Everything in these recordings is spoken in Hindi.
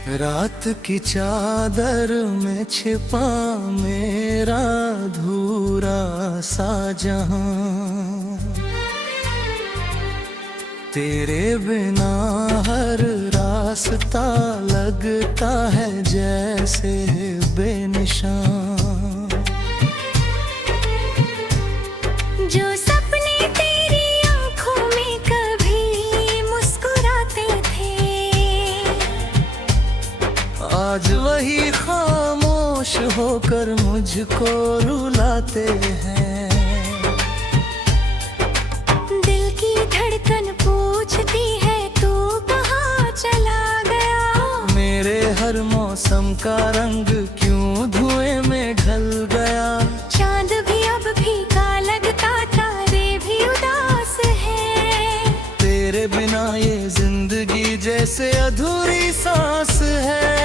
रात की चादर में छिपा मेरा अधूरा सा जहां, तेरे बिना हर रास्ता लगता है जैसे बेनिशान। जो सपने तेरी आंखों में कभी मुस्कुराते थे, आज वही खामोश होकर मुझको रुलाते हैं। दिल की धड़कन पूछती है तू कहाँ चला गया। मेरे हर मौसम का रंग क्यों धुएं में ढल गया। चांद भी अब फीका लगता, तारे भी उदास है। तेरे बिना ये जिंदगी जैसे अधूरी सांस है।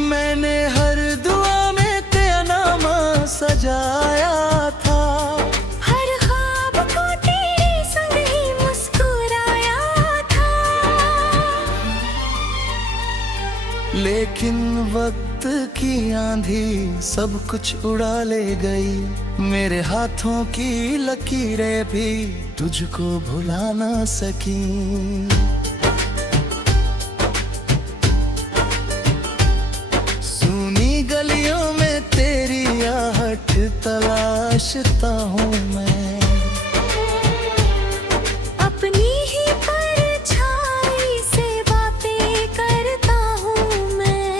मैंने हर दुआ में तेरा नाम सजाया था, हर ख्वाब को तेरे संग ही मुस्कुराया था। लेकिन वक्त की आंधी सब कुछ उड़ा ले गई। मेरे हाथों की लकीरें भी तुझको भुला ना सकी। सूनी गलियों में तेरी आहट तलाशता हूँ मैं। अपनी ही परछाई से बातें करता हूँ मैं।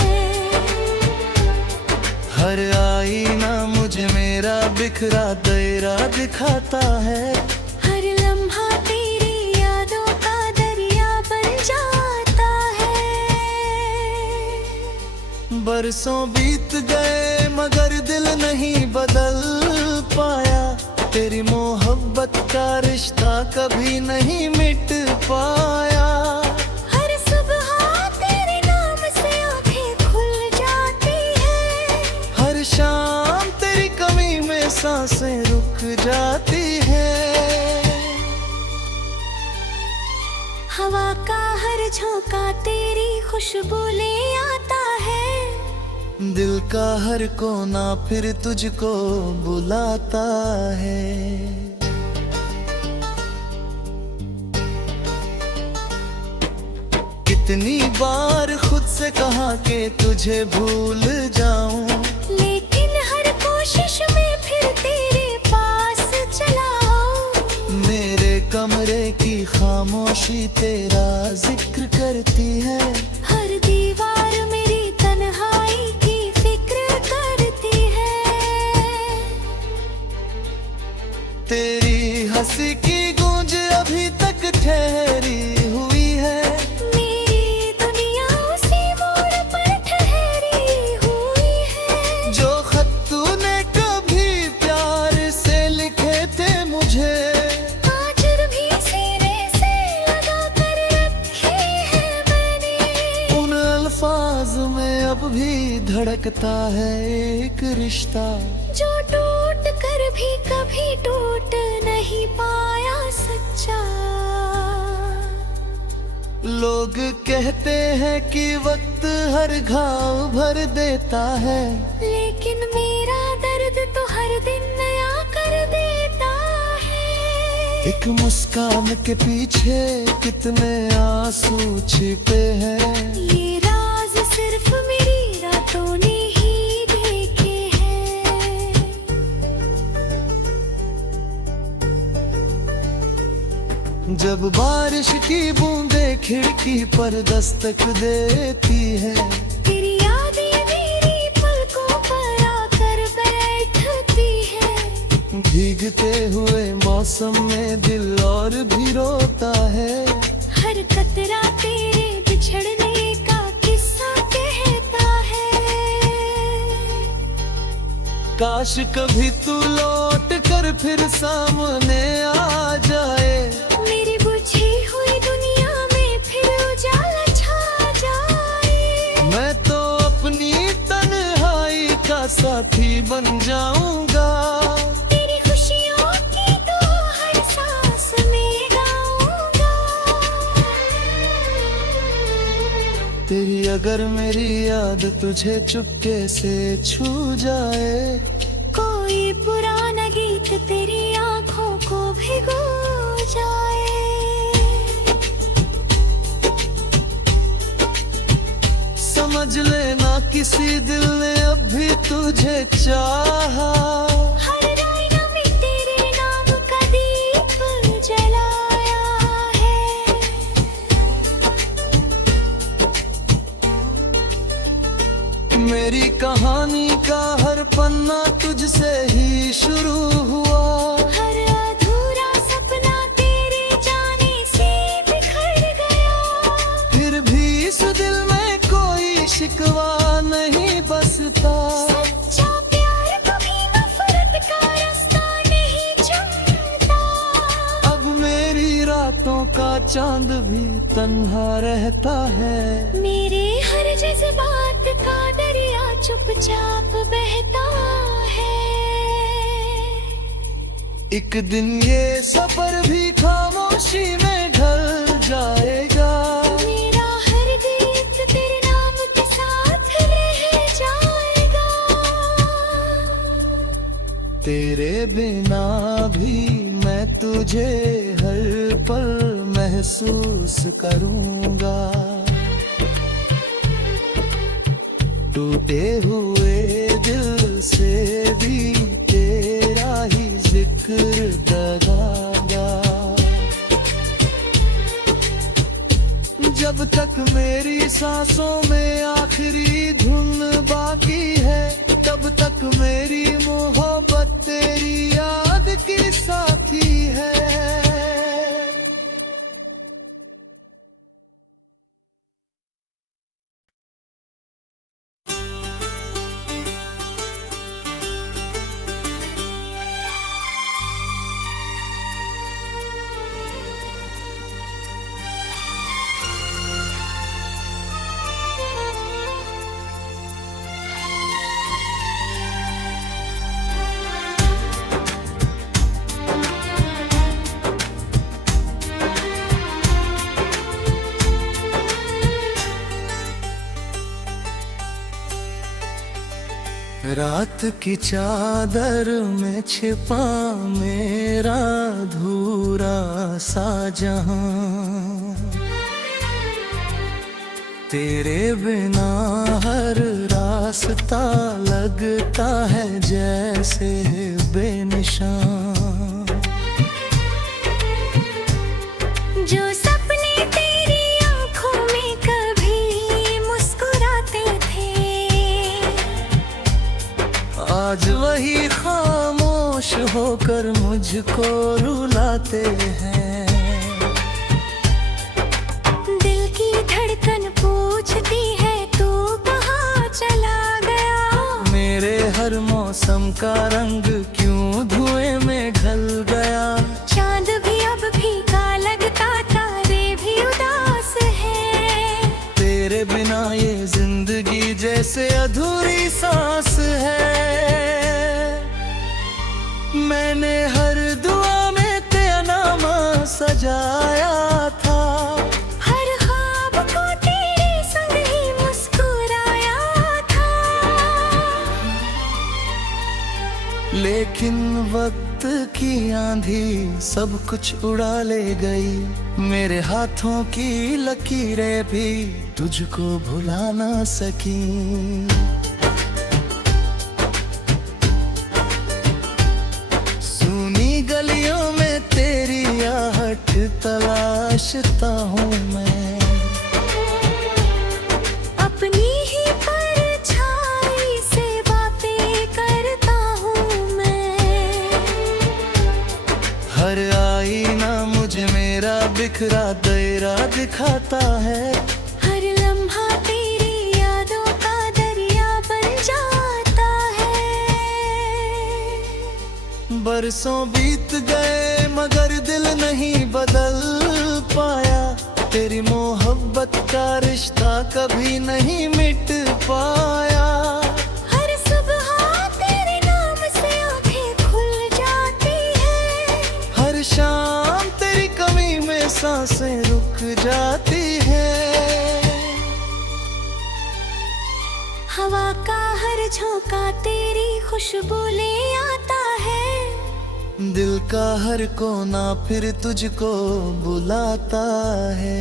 हर आईना मुझे मेरा बिखरा दायरा दिखाता है। हर लम्हा तेरी यादों का दरिया बन जाता है। बरसों बीत गए मगर दिल नहीं बदल पाया। तेरी मोहब्बत का रिश्ता कभी नहीं मिट पाया। हर सुबह तेरे नाम से आंखें खुल जाती है। हर शाम तेरी कमी में सांसें रुक जाती है। हवा का हर झोंका तेरी खुशबू ले आता है। दिल का हर कोना फिर तुझको बुलाता है। कितनी बार खुद से कहा कि तुझे भूल जाऊं, लेकिन हर कोशिश में फिर तेरे पास चला आऊं। मेरे कमरे की खामोशी तेरा जिक्र करती है। हर दीवार मेरी तन्हाई की फिक्र करती है। तेरी हंसी की गूंज अभी तक ठहरी हुई है। मेरी दुनिया उसी मोड़ पर ठहरी हुई है। जो खत तूने कभी प्यार से लिखे थे मुझे, आज भी सीने से लगा कर रखे हैं मैंने। उन अल्फाज में अब भी धड़कता है एक रिश्ता, जो टूट कर भी कभी टूट नहीं पाया सच्चा। लोग कहते हैं कि वक्त हर घाव भर देता है, लेकिन मेरा दर्द तो हर दिन नया कर देता है। एक मुस्कान के पीछे कितने आंसू छिपे हैं। ये राज सिर्फ मेरी रातों ने ही देखे हैं। जब बारिश की बूंदें खिड़की पर दस्तक देती है, तेरी यादें मेरी पलकों पर आकर बैठती है। भीगते हुए मौसम में दिल और भी रोता है। हर कतरा तेरे बिछड़ने का किस्सा कहता है। काश कभी तू लौट कर फिर सामने आ जाए। मेरी बुझी हुई दुनिया में फिर उजाला छा जाए। मैं तो अपनी तन्हाई का साथी बन जाऊंगा। तेरी खुशियों की तो हर सांस में गाऊंगा। तेरी अगर मेरी याद तुझे चुपके से छू जाए, कोई पुराना गीत तेरी आंखों को भिगो जाए। समझ लेना किसी दिल ने अब भी तुझे चाहा। हर राइना में तेरे नाम का दीप जलाया है। मेरी कहानी का हर पन्ना तुझसे ही शुरू हुआ। हर अधूरा सपना तेरे जाने से बिखर गया। फिर भी इस दिल में कोई शिकवा नहीं बसता। सच्चा प्यार कभी नफरत का रास्ता नहीं चुनता। अब मेरी रातों का चांद भी तन्हा रहता है। मेरे हर जज्बात का दरिया चुपचाप बहता है। एक दिन ये सफर भी खामोशी में ढल जाएगा। मेरा हर गीत तेरे नाम के साथ रह जाएगा। तेरे बिना भी मैं तुझे हर पल महसूस करूंगा। टूटे हुए दिल से भी तेरा ही जिक्र दगागा। जब तक मेरी सांसों में आखिरी धुन बाकी है, तब तक मेरी मोहब्बत तेरी याद की साथी है। रात की चादर में छिपा मेरा अधूरा सा जहां। तेरे बिना हर रास्ता लगता है जैसे बेनिशान। जो सपने तेरी आंखों में कभी मुस्कुराते थे, आज वही खामोश होकर मुझको रुलाते हैं। दिल की धड़कन पूछती है तू कहाँ चला गया। मेरे हर मौसम का रंग क्यों धुएं में ढल गया। चांद भी अब फीका लगता, तारे भी उदास है। तेरे बिना ये जिंदगी जैसे अधूरी सांस है। मैंने हर दुआ में तेरा नाम सजाया था। हर ख्वाब को तेरे संग ही मुस्कुराया था। लेकिन वक्त की आंधी सब कुछ उड़ा ले गई। मेरे हाथों की लकीरें भी तुझको भुला ना सकी। गलियों में तेरी आहट तलाशता हूँ मैं। अपनी ही परछाई से बातें करता हूँ मैं। हर आईना मुझे मेरा बिखरा दायरा दिखाता है। हर लम्हा तेरी यादों का दरिया बन जाता है। बरसों बीत गए मगर दिल नहीं बदल पाया। तेरी मोहब्बत का रिश्ता कभी नहीं मिट पाया। हर सुबह तेरे नाम से आंखें खुल जाती है। हर शाम तेरी कमी में सांसें रुक जाती है। हवा का हर झोंका तेरी खुशबू ले आता है। दिल का हर कोना फिर तुझको बुलाता है।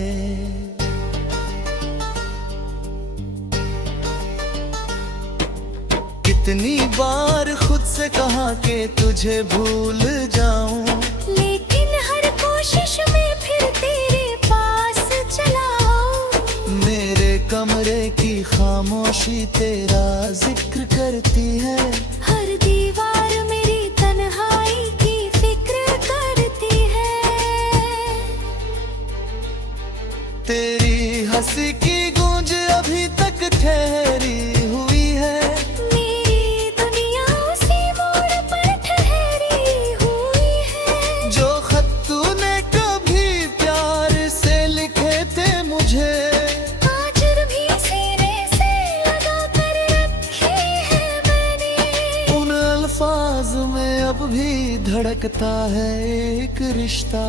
कितनी बार खुद से कहा कि तुझे भूल जाऊं, लेकिन हर कोशिश में फिर तेरे पास चला आऊं। मेरे कमरे की खामोशी तेरा जिक्र करती है। हर दीवार मेरी तन्हाई की फिक्र करती है। तेरी हंसी की गूंज अभी तक ठहरी हुई है। मेरी दुनिया उसी मोड़ पर ठहरी हुई है। जो खत तूने कभी प्यार से लिखे थे मुझे, आज भी सीने से लगा कर रखे हैं मैंने। उन अल्फाज में अब भी धड़कता है एक रिश्ता,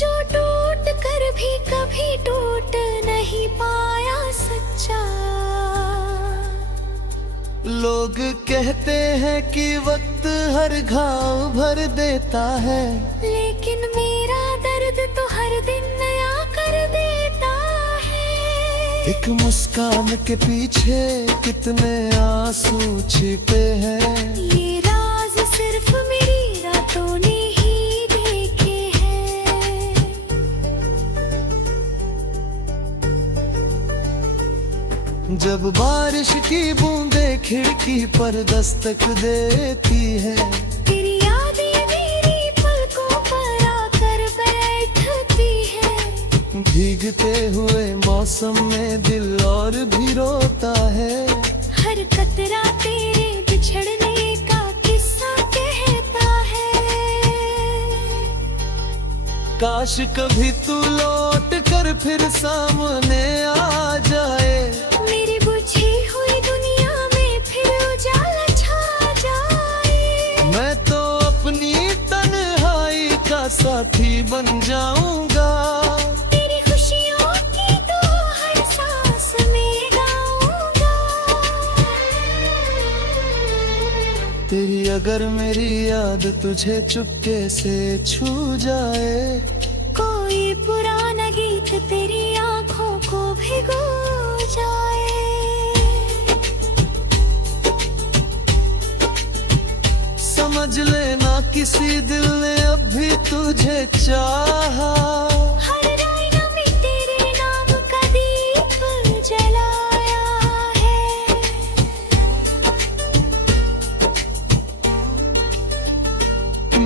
जो टूट कर भी कभी टूट नहीं पाया सच्चा। लोग कहते हैं कि वक्त हर घाव भर देता है, लेकिन मेरा दर्द तो हर दिन नया कर देता है। एक मुस्कान के पीछे कितने आंसू छिपे हैं। ये राज सिर्फ मेरी रातों ने ही देखे हैं। जब बारिश की बूंदें खिड़की पर दस्तक देती है, तेरी यादें मेरी पलकों पर आकर बैठती है। भीगते हुए मौसम में दिल और भी रोता है। हर कतरा तेरे बिछड़ने का किस्सा कहता है। काश कभी तू लौट कर फिर सामने आ जाए। मेरी बुझी हुई दुनिया में फिर उजाला छा जाए। मैं तो अपनी तन्हाई का साथी बन जाऊंगा। तेरी खुशियों की तो हर सांस में गाऊंगा। तेरी अगर मेरी याद तुझे चुपके से छू जाए, कोई पुराना गीत तेरी आंखों को भिगो जाए। समझ लेना किसी दिल ने अब भी तुझे चाहा। हर राइना में तेरे नाम का दीप जलाया है।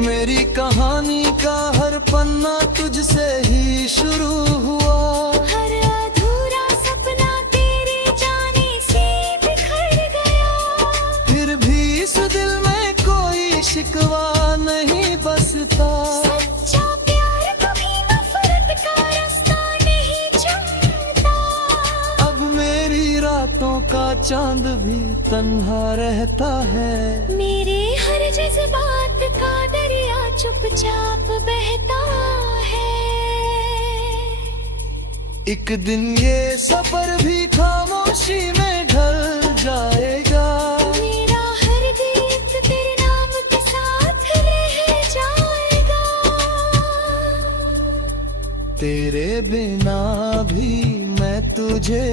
मेरी कहानी का हर पन्ना तुझसे ही शुरू हुआ। हर अधूरा सपना तेरे जाने से बिखर गया। फिर भी इस दिल में कोई शिकवा नहीं बसता। सच्चा प्यार कभी नफरत का रास्ता नहीं चुनता। अब मेरी रातों का चांद भी तन्हा रहता है। मेरे हर जज्बात का दरिया चुपचाप बहता है। एक दिन ये सफर भी खामोशी में ढल जाएगा। मेरा हर गीत तेरे नाम के साथ रह जाएगा। तेरे बिना भी मैं तुझे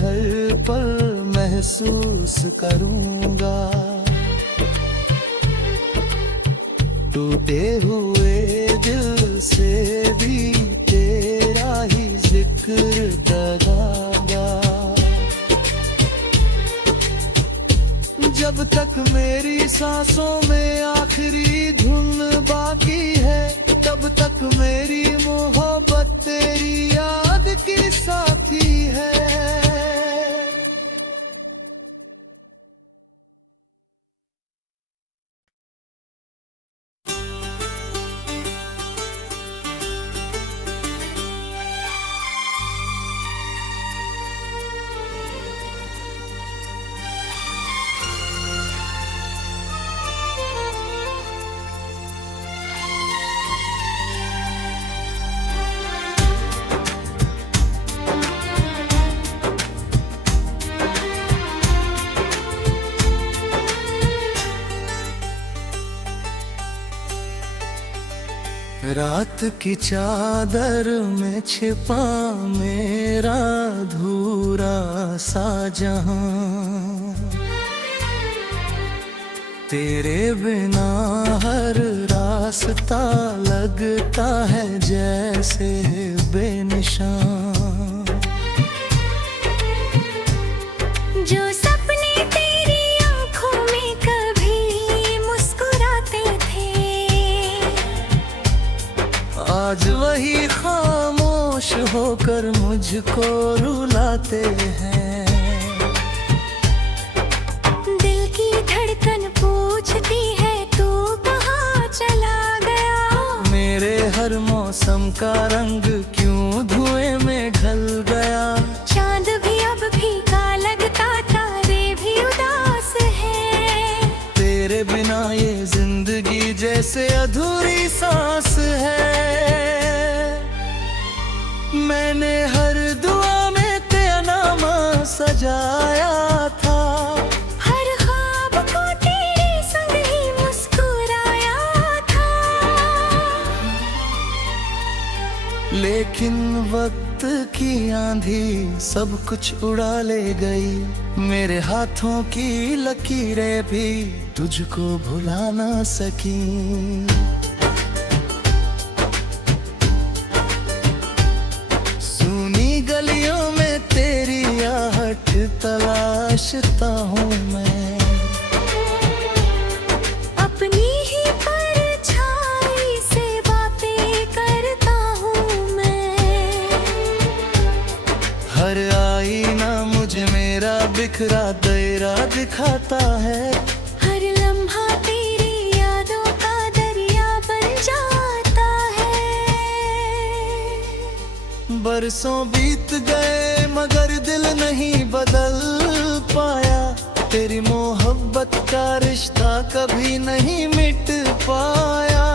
हर पल महसूस करूंगा। टूटे हुए दिल से भी तेरा ही जिक्र लगाऊंगा। जब तक मेरी सांसों में आखिरी धुन बाकी है, तब तक मेरी मोहब्बत तेरी याद की साथी है। रात की चादर में छिपा मेरा अधूरा सा जहां, तेरे बिना हर रास्ता लगता है जैसे बेनिशान। जो सपने तेरी आंखों में कभी मुस्कुराते थे, आज वही खामोश होकर मुझको रुलाते हैं। दिल की धड़कन पूछती है तू कहाँ चला गया। मेरे हर मौसम का रंग क्यों धुएं में ढल गया। चांद भी अब फीका लगता, तारे भी उदास है। तेरे बिना ये जिंदगी जैसे अधूरी सांस है। मैंने हर दुआ में तेरा नाम सजाया था, हर ख्वाब को तेरे संग ही मुस्कुराया था। लेकिन वक्त की आंधी सब कुछ उड़ा ले गई। मेरे हाथों की लकीरें भी तुझको भुला ना सकी। सूनी गलियों में तेरी आहट तलाशता हूँ मैं। अपनी ही परछाई से बातें करता हूँ मैं। हर आईना मुझे मेरा बिखरा दायरा दिखाता है। हर लम्हा तेरी यादों का दरिया बन जाता है। बरसों बीत गए मगर दिल नहीं बदल पाया। तेरी मोहब्बत का रिश्ता कभी नहीं मिट पाया।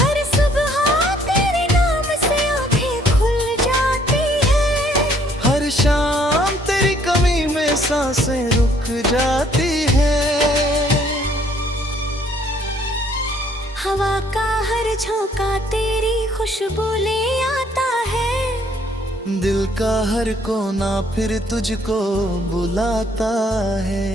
हर सुबह तेरे नाम से आंखें खुल जाती है। हर शाम तेरी कमी में सांसें रुक जाती है। हवा का हर झोंका तेरी खुशबू ले आता है। दिल का हर कोना फिर तुझको बुलाता है।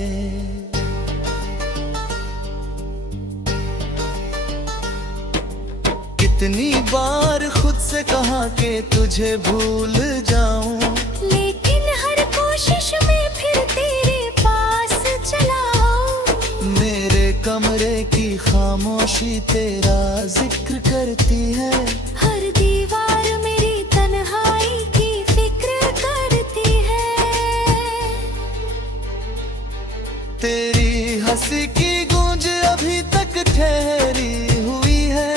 कितनी बार खुद से कहा कि तुझे भूल जाऊं, लेकिन हर कोशिश में फिर तेरे पास चला आऊं। मेरे कमरे की खामोशी तेरा जिक्र करती है। हर दीवार मेरी तन्हाई की फिक्र करती है। तेरी हंसी की गूंज अभी तक ठहरी हुई है।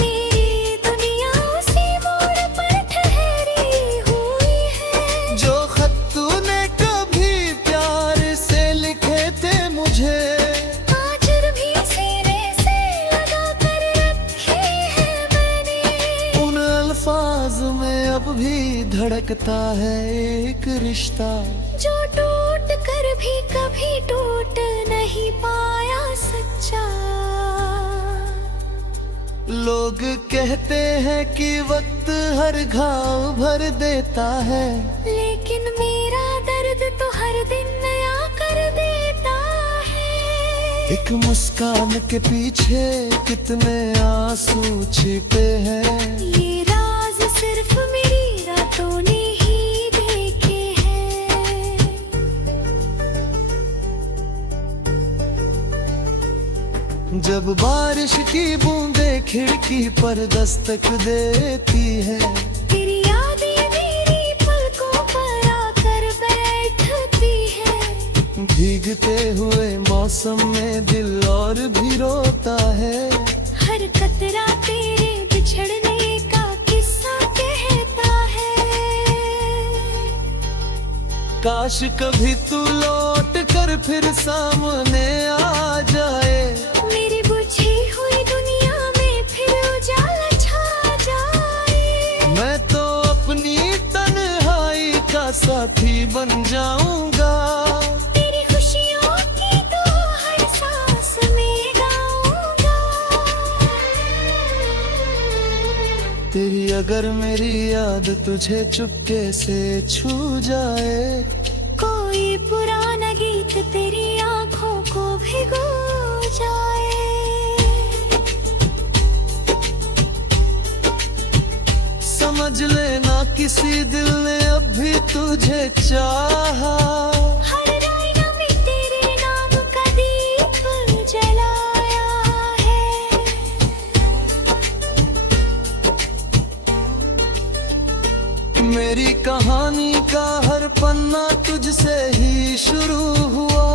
मेरी दुनिया उसी मोड़ पर ठहरी हुई है। जो खत तूने कभी प्यार से लिखे थे मुझे, आज भी सीने से लगा कर रखे हैं मैंने। उन अल्फाज में अब भी धड़कता है एक रिश्ता, जो टूट कर भी कभी टूट नहीं पाया सच्चा। लोग कहते हैं कि वक्त हर घाव भर देता है, लेकिन मेरा दर्द तो हर दिन नया कर देता है। एक मुस्कान के पीछे कितने आंसू छिपे हैं। ये राज सिर्फ मेरी रातों ने ही देखे हैं। जब बारिश की बूंदें खिड़की पर दस्तक देती है, तेरी यादें मेरी पलकों पर आकर बैठती है। भीगते हुए मौसम में दिल और भी रोता है। हर कतरा तेरे बिछड़ने का किस्सा कहता है। काश कभी तू लौट कर फिर सामने आ जाए। मेरी बुझी हुई दुनिया में फिर उजाला छा जाए। मैं तो अपनी तन्हाई का साथी बन जाऊंगा। तेरी खुशियों की तो हर सांस में गाऊंगा। अगर मेरी याद तुझे चुपके से छू जाए, कोई पुराना गीत तेरी आंखों को भिगो जाए। समझ लेना किसी दिल ने अब भी तुझे चाहा, हर राइना में तेरे नाम का दीप जलाया है। मेरी कहानी का हर पन्ना तुझसे ही शुरू हुआ,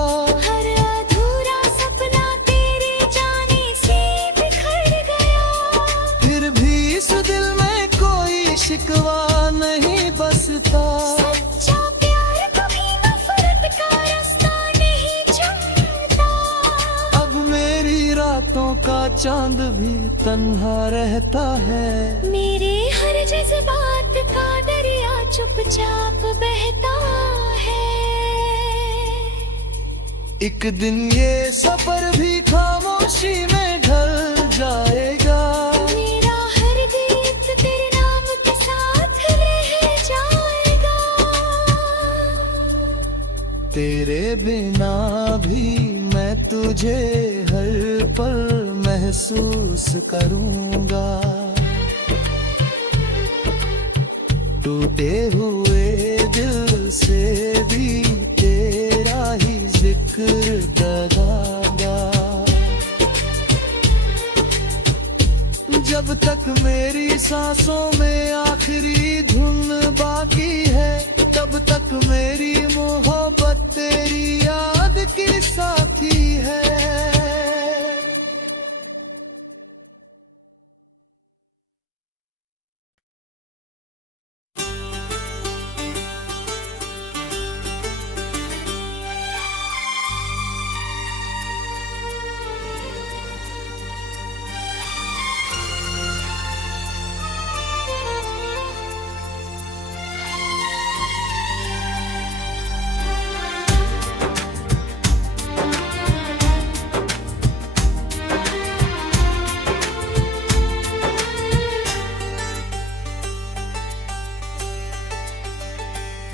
हर अधूरा सपना तेरे जाने से बिखर गया। फिर भी इस दिल में कोई शिकवा नहीं बसता। सच्चा प्यार कभी नफरत का रास्ता नहीं चुनता। अब मेरी रातों का चांद भी तन्हा रहता है, मेरे हर जज्बात का दरिया चुपचाप बहता है। एक दिन ये सफर भी खामोशी में ढल जाएगा, मेरा हर गीत तेरे नाम के साथ रह जाएगा। तेरे बिना भी मैं तुझे हर पल महसूस करूंगा। टूटे हुए दिल से भी तेरा ही जिक्र लगाऊंगा। जब तक मेरी सांसों में आखिरी धुन बाकी है, तब तक मेरी मोहब्बत तेरी याद की साथी है।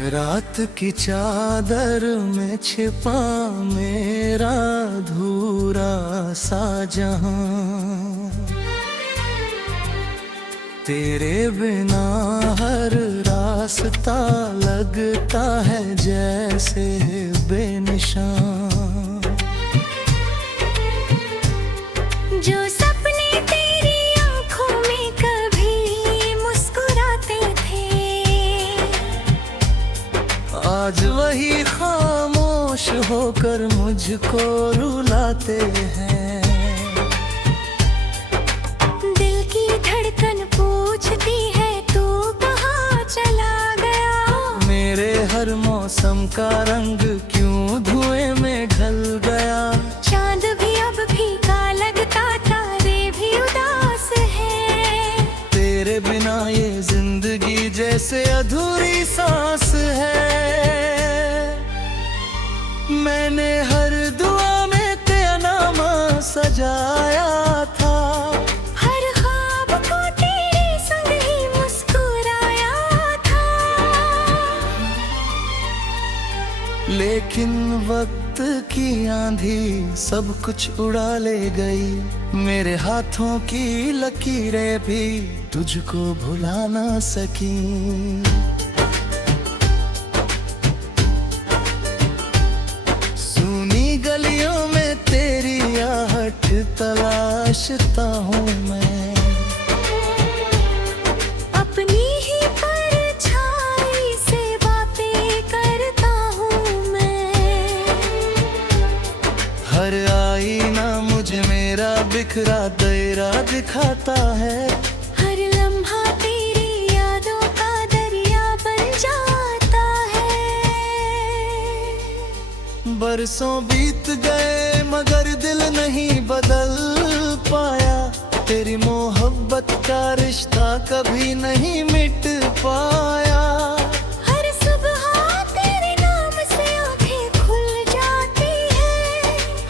रात की चादर में छिपा मेरा अधूरा सा जहां, तेरे बिना हर रास्ता लगता है जैसे बेनिशान। जो सपने तेरी आंखों में कभी मुस्कुराते थे, आज वही खामोश होकर मुझको रुलाते हैं। दिल की धड़कन पूछती है तू कहाँ चला गया। मेरे हर मौसम का रंग क्यों धुएं में ढल गया। चांद भी अब फीका लगता, तारे भी उदास है। तेरे बिना ये जिंदगी जैसे अधूरी सांस है। मैंने हर दुआ में तेरा नाम सजाया था, हर ख्वाब को तेरे संग ही मुस्कुराया था। लेकिन वक्त की आंधी सब कुछ उड़ा ले गई। मेरे हाथों की लकीरें भी तुझको भुला ना सकी। गलियों में तेरी आहट तलाशता हूँ मैं, अपनी ही परछाई से बातें करता हूँ मैं। हर आईना मुझे मेरा बिखरा दायरा दिखाता है। हर लम्हा तेरी यादों का दरिया बन जाता है। बरसों बीत गए मगर दिल नहीं बदल पाया। तेरी मोहब्बत का रिश्ता कभी नहीं मिट पाया। हर सुबह तेरे नाम से आंखें खुल जाती है।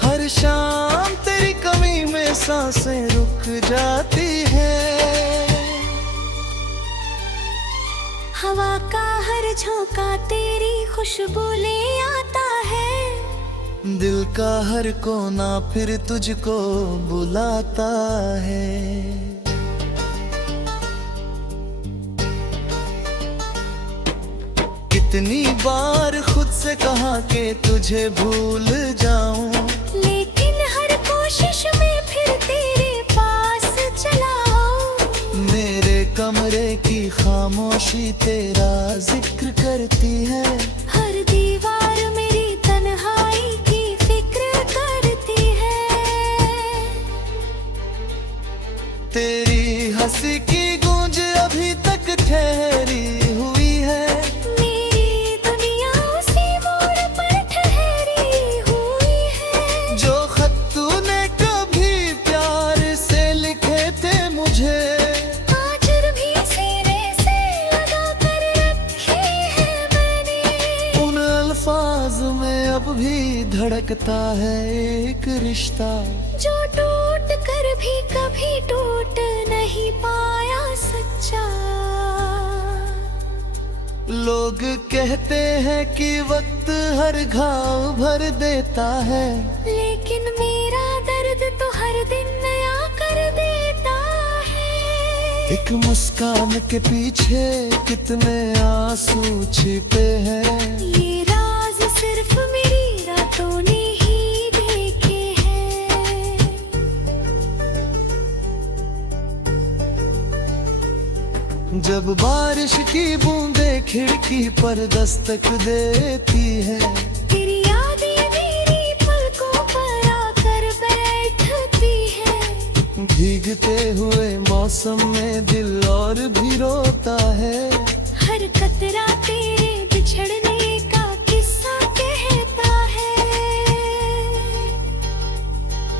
हर शाम तेरी कमी में सांसें रुक जाती है। हवा का हर झोंका तेरी खुशबू ले आता है। दिल का हर कोना फिर तुझको बुलाता है। कितनी बार खुद से कहा कि तुझे भूल जाऊं, लेकिन हर कोशिश में फिर तेरे पास चला आऊं। मेरे कमरे की खामोशी तेरा जिक्र करती है। हर दीवार मेरी तन्हाई की फिक्र करती है। तेरी हंसी की गूंज अभी तक ठहरी हुई है। मेरी दुनिया उसी मोड़ पर ठहरी हुई है। जो खत तूने कभी प्यार से लिखे थे मुझे, आज भी सीने से लगा कर रखे हैं मैंने। उन अल्फाज में अब भी धड़कता है एक रिश्ता, जो टूट कर भी कभी टूट नहीं पाया सच्चा। लोग कहते हैं कि वक्त हर घाव भर देता है, लेकिन मेरा दर्द तो हर दिन नया कर देता है। एक मुस्कान के पीछे कितने आंसू छिपे हैं। ये राज सिर्फ मेरी रातों ने ही देखे हैं। जब बारिश की बूंदें खिड़की पर दस्तक देती है, तेरी यादें मेरी पलकों पर आकर बैठती है। भीगते हुए मौसम में दिल और भी रोता है। हर कतरा तेरे बिछड़ने का किस्सा कहता है।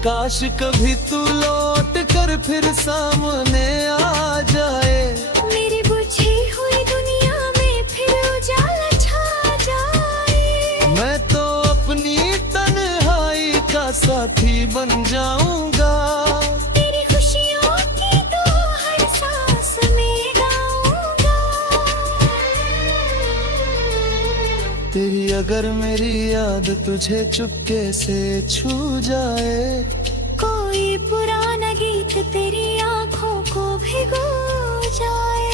काश कभी तू लौट कर फिर सामने आ जाए। मेरी बुझी हुई दुनिया में फिर उजाला छा जाए। मैं तो अपनी तन्हाई का साथी बन जाऊंगा। तेरी खुशियों की तो हर सांस में गाऊंगा। तेरी अगर मेरी याद तुझे चुपके से छू जाए, कोई पुराना गीत तेरी आंखों को भिगो जाए।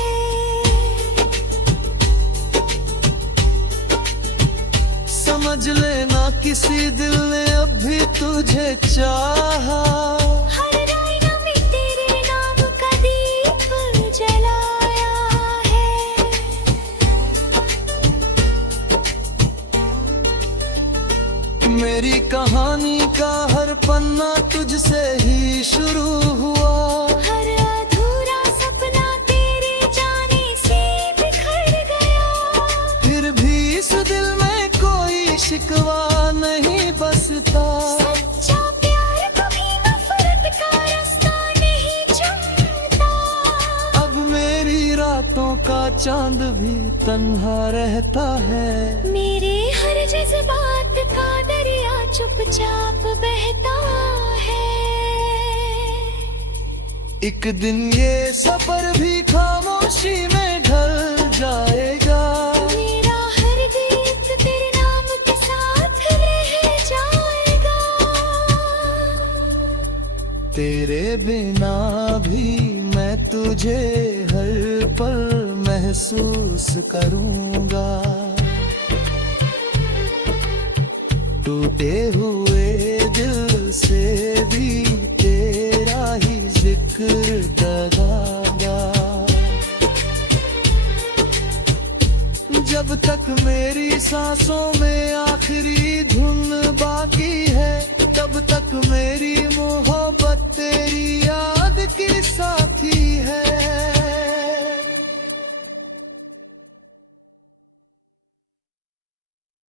समझ लेना किसी दिल ने अब भी तुझे चाहा। हर आईना में तेरे नाम का दीप जलाया है। मेरी कहानी का हर पन्ना तुझसे ही शुरू हुआ। हर अधूरा सपना तेरे जाने से बिखर गया। फिर भी इस दिल में कोई शिकवा नहीं बसता। सच्चा प्यार कभी नफरत का रास्ता नहीं चुनता। अब मेरी रातों का चांद भी तन्हा रहता है। मेरे हर जज्बात का दरिया चुपचाप बहता है। एक दिन ये सफर भी खामोशी में ढल जाएगा। मेरा हर गीत तेरे नाम के साथ रह जाएगा। तेरे बिना भी मैं तुझे हर पल महसूस करूंगा। टूटे हुए दिल से भी तेरा ही जिक्र लगागा। जब तक मेरी सांसों में आखिरी